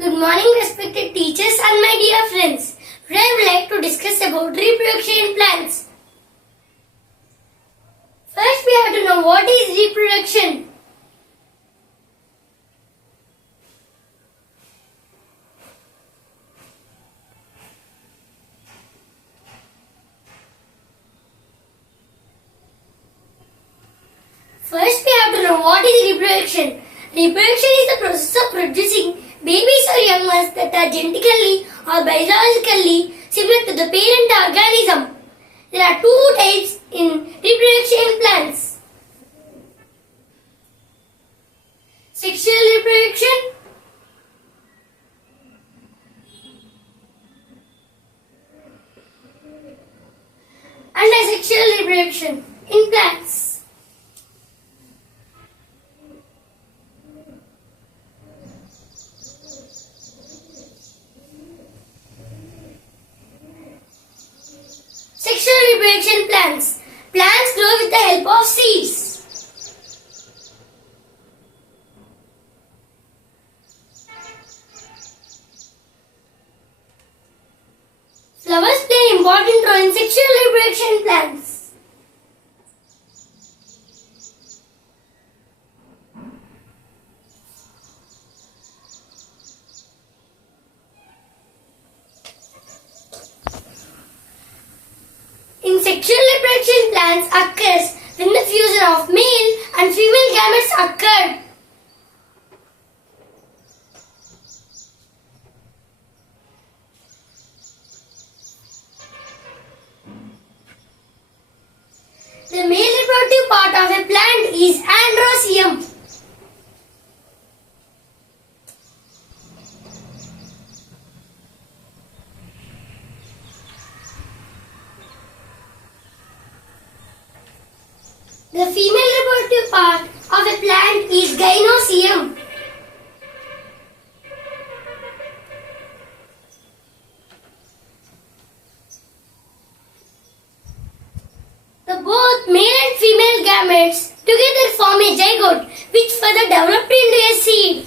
Good morning, respected teachers and my dear friends. Today I would like to discuss about reproduction in plants. First, we have to know what is reproduction. First, we have to know what is reproduction. Reproduction is the process of producing babies or young ones that are genetically or biologically similar to the parent organism. There are two types in reproduction in plants. Sexual reproduction and asexual reproduction in plants. Sexual reproduction plants. Plants grow with the help of seeds. Flowers play an important role in sexual reproduction in plants. In sexual reproduction, plants occurs when the fusion of male and female gametes occur. The male reproductive part of a plant is androecium. The female reproductive part of a plant is gynoecium. The both male and female gametes together form a zygote which further developed into a seed.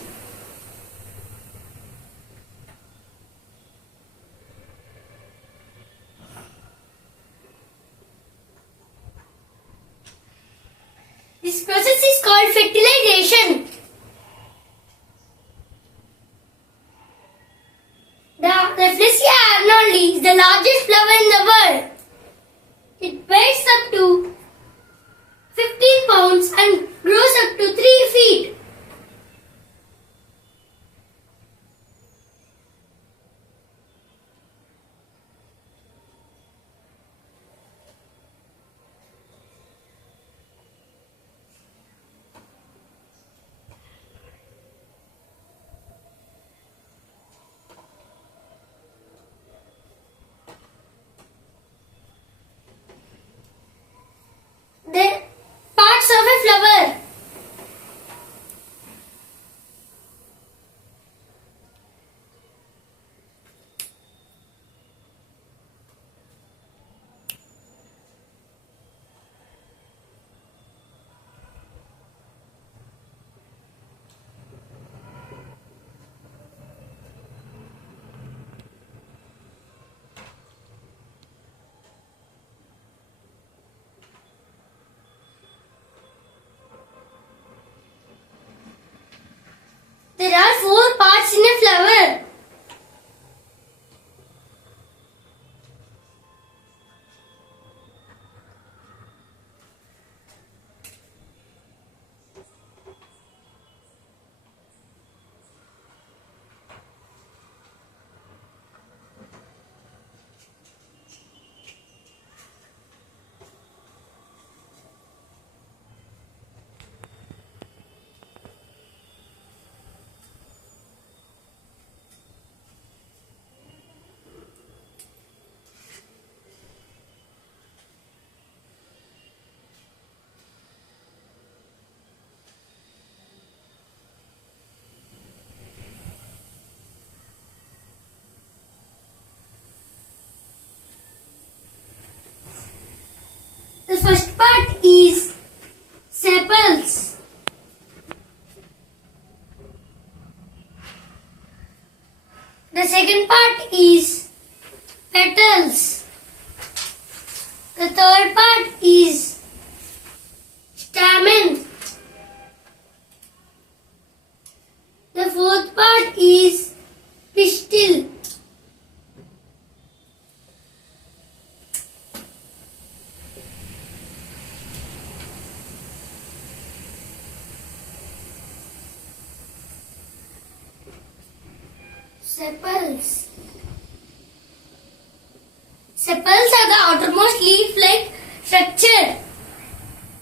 This process is called fertilization. The Rafflesia arnoldii is the largest flower in the world. It weighs up to 15 pounds and grows up to 3 feet. The parts of a flower. There are 4 parts in a flower. The second part is petals. The third part is stamen. The fourth part is pistil. Sepals. Sepals are the outermost leaf-like structure.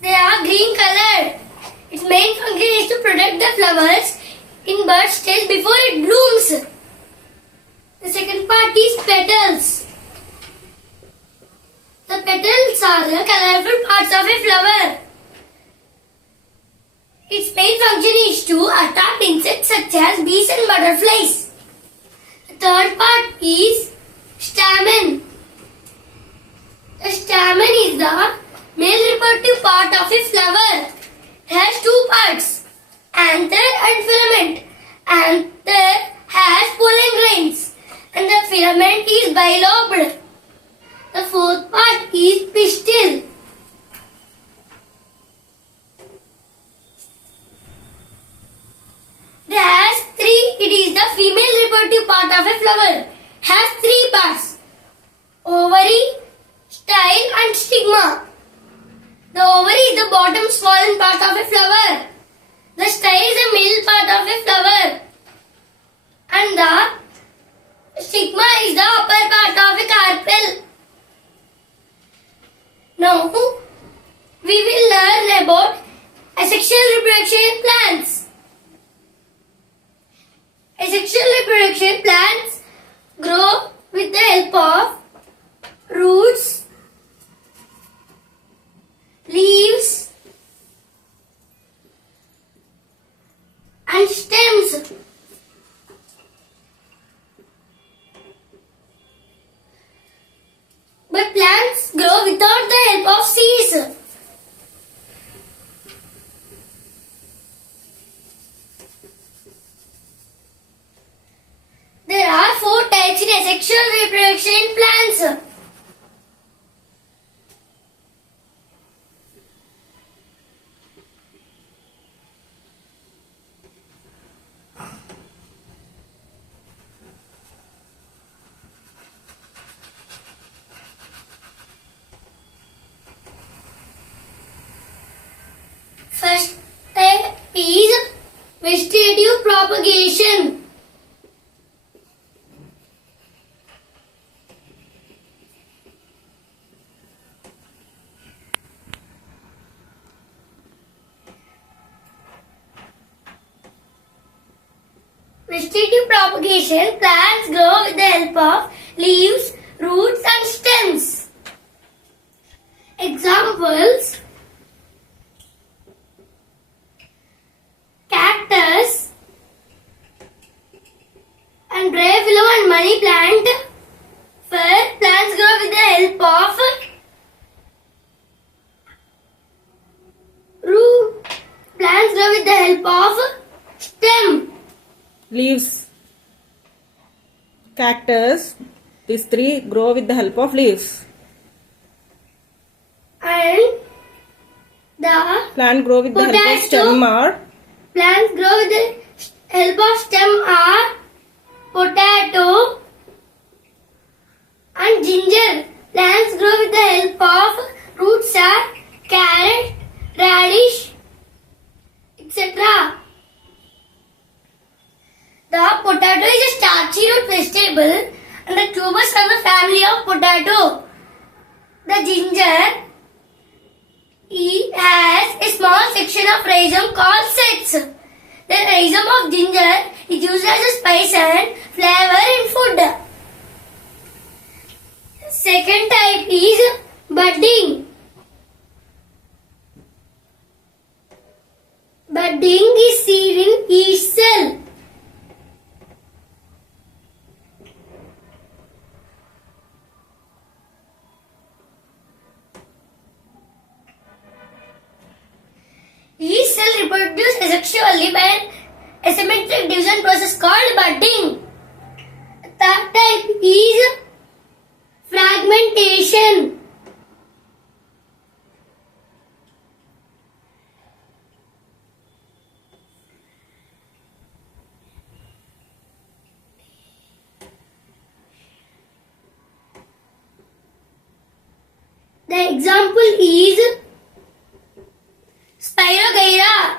They are green colored. Its main function is to protect the flowers in bud stage before it blooms. The second part is petals. The petals are the colorful parts of a flower. Its main function is to attract insects such as bees and butterflies. The third part is stamen. The stamen is the male reproductive part of a flower. It has two parts, anther and filament. Anther has pollen grains and the filament is bilobed. The fourth part is pistil. It is the female reproductive part of a flower. Has three parts: ovary, style and stigma. The ovary is the bottom swollen part of a flower. The style is the middle part of a flower. And the stigma is the upper part of a carpel. Now, we will learn about asexual reproduction in plants. Asexual reproduction plants grow with the help of roots, leaves and stems. But plants grow without the help of seeds. There are four types in asexual reproduction in plants. First type is vegetative propagation. Vegetative propagation, plants grow with the help of leaves, roots and stems. Examples: cactus and brave willow and money plant. First, plants grow with the help of root. Plants grow with the help of stem. Leaves. Cactus. These three grow with the help of leaves. And the Plant grow with the help of stem or plants grow with the help of stem are potato and ginger. Plants grow with the help of roots are carrot, radish, etc. The potato is a starchy root vegetable and the tubers are the family of potato. The ginger has a small section of rhizome called sets. The rhizome of ginger is used as a spice and flavor in food. Second type is budding. Budding is seen in each cell. Each cell reproduces asexually by an asymmetric division process called budding. type is fragmentation. The example is Spirogyra.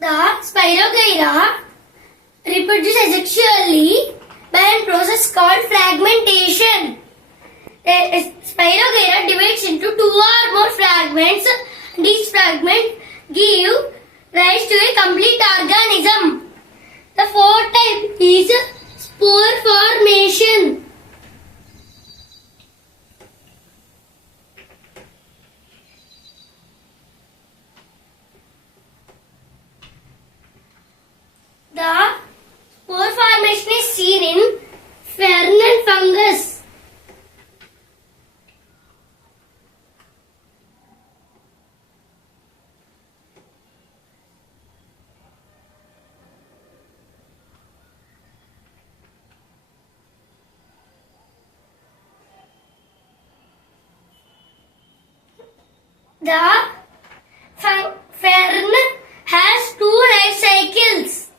The Spirogyra reproduce asexually by a process called fragmentation. A Spirogyra divides into two or more fragments. These fragments give rise to a complete organism. The fourth type is spore formation. The spore formation is seen in fern and fungus. The fern has two life cycles,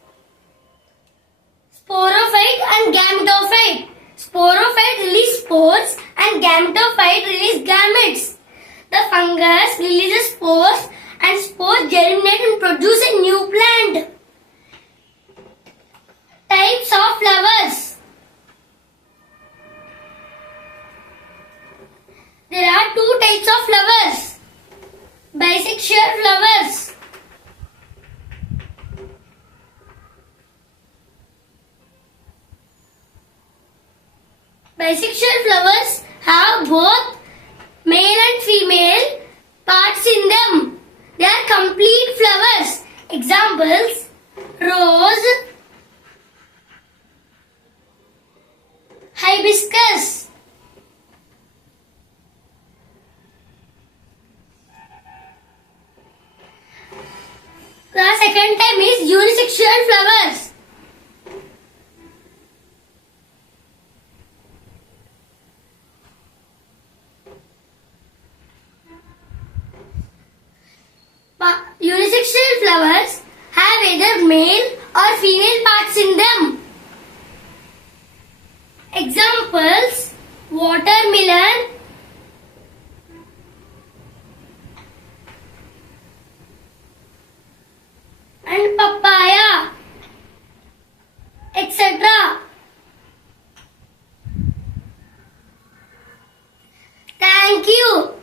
sporophyte and gametophyte. Sporophyte release spores and gametophyte release gametes. The fungus releases spores and spores germinate and produce a new plant. Types of flowers. There are two types of flowers. Bisexual flowers. Bisexual flowers have both male and female parts in them. They are complete flowers. Examples: rose, hibiscus. The second type is unisexual flowers. Unisexual flowers have either male or female parts in them. Examples: watermelon, and papaya, etc. Thank you.